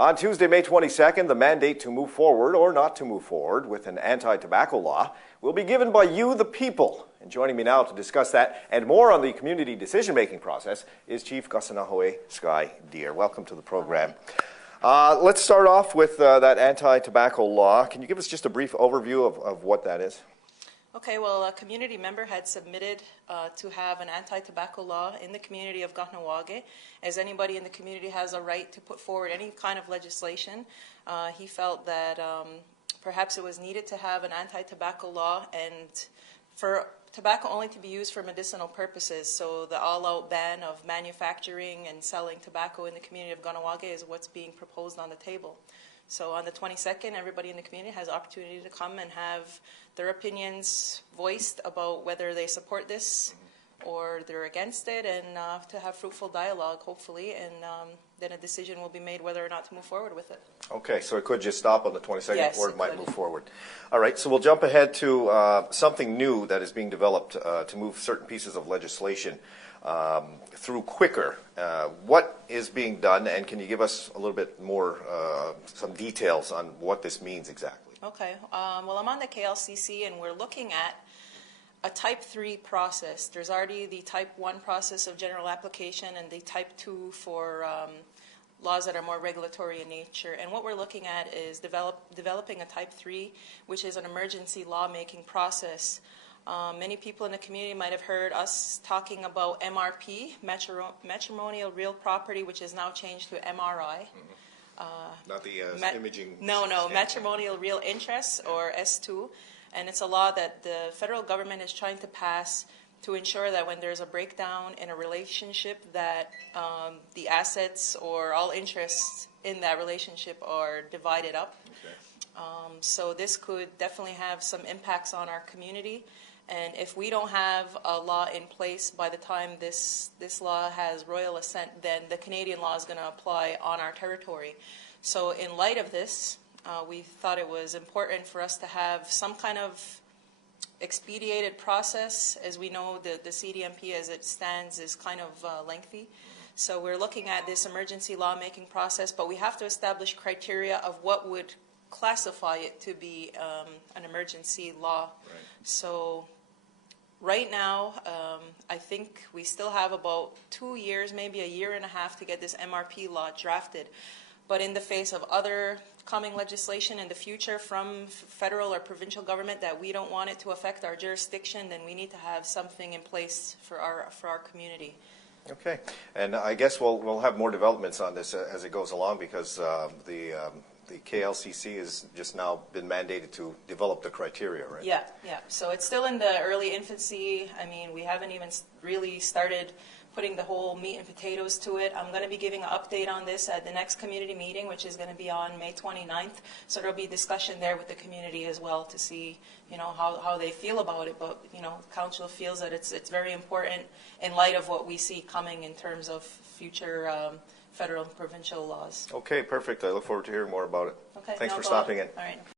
On Tuesday, May 22nd, the mandate to move forward or not to move forward with an anti-tobacco law will be given by you, the people. And joining me now to discuss that and more on the community decision-making process is Chief Kahsennenhawe Sky-Deer. Welcome to the program. Let's start off with that anti-tobacco law. Can you give us just a brief overview of what that is? Okay, well, a community member had submitted to have an anti-tobacco law in the community of Kahnawà. As anybody in the community has a right to put forward any kind of legislation, he felt that perhaps it was needed to have an anti-tobacco law and for tobacco only to be used for medicinal purposes. So the all-out ban of manufacturing and selling tobacco in the community of Kahnawà is what's being proposed on the table. So on the 22nd, everybody in the community has the opportunity to come and have their opinions voiced about whether they support this or they're against it, and to have fruitful dialogue, hopefully, and then a decision will be made whether or not to move forward with it. Okay, so it could just stop on the 22nd, yes, or it might move forward. All right, so we'll jump ahead to something new that is being developed to move certain pieces of legislation through quicker. What is being done, and can you give us a little bit more, some details on what this means exactly? Okay, well, I'm on the KLCC, and we're looking at a Type 3 process. There's already the Type 1 process of general application and the Type 2 for laws that are more regulatory in nature. And what we're looking at is developing a Type 3, which is an emergency lawmaking process. Many people in the community might have heard us talking about MRP, matrimonial real property, which is now changed to MRI. Not the imaging. No, matrimonial real interests, or S2. And it's a law that the federal government is trying to pass to ensure that when there's a breakdown in a relationship, that the assets or all interests in that relationship are divided up. Okay. So this could definitely have some impacts on our community. And if we don't have a law in place by the time this law has royal assent, then the Canadian law is going to apply on our territory. So in light of this, we thought it was important for us to have some kind of expedited process. As we know, the CDMP as it stands is kind of lengthy. So we're looking at this emergency lawmaking process, but we have to establish criteria of what would classify it to be an emergency law. Right. So right now, I think we still have about 2 years, maybe a year and a half to get this MRP law drafted. But in the face of other coming legislation in the future from federal or provincial government that we don't want it to affect our jurisdiction, then we need to have something in place for our community. Okay, and I guess we'll have more developments on this as it goes along, because the KLCC has just now been mandated to develop the criteria, right? Yeah. So it's still in the early infancy. I mean, we haven't even really started putting the whole meat and potatoes to it. I'm going to be giving an update on this at the next community meeting, which is going to be on May 29th. So there'll be discussion there with the community as well to see, how they feel about it. But, council feels that it's very important in light of what we see coming in terms of future federal and provincial laws. Okay, perfect. I look forward to hearing more about it. Okay, Thanks for stopping in. All right.